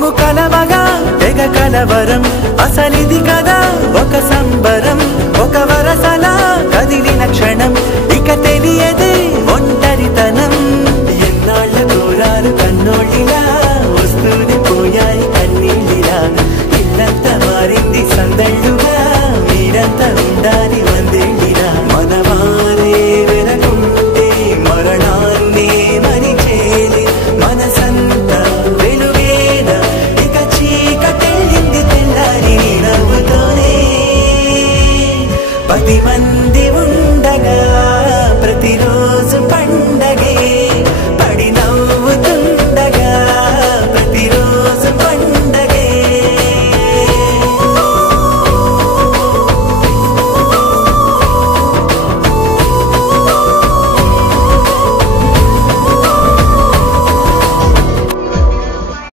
మేము కలవగా తెగ కలవరం అసలిది కదా ఒక సంబరం ఒక వరసలా కదిలిన క్షణం ఇక తెలియదే ఒంటరితనం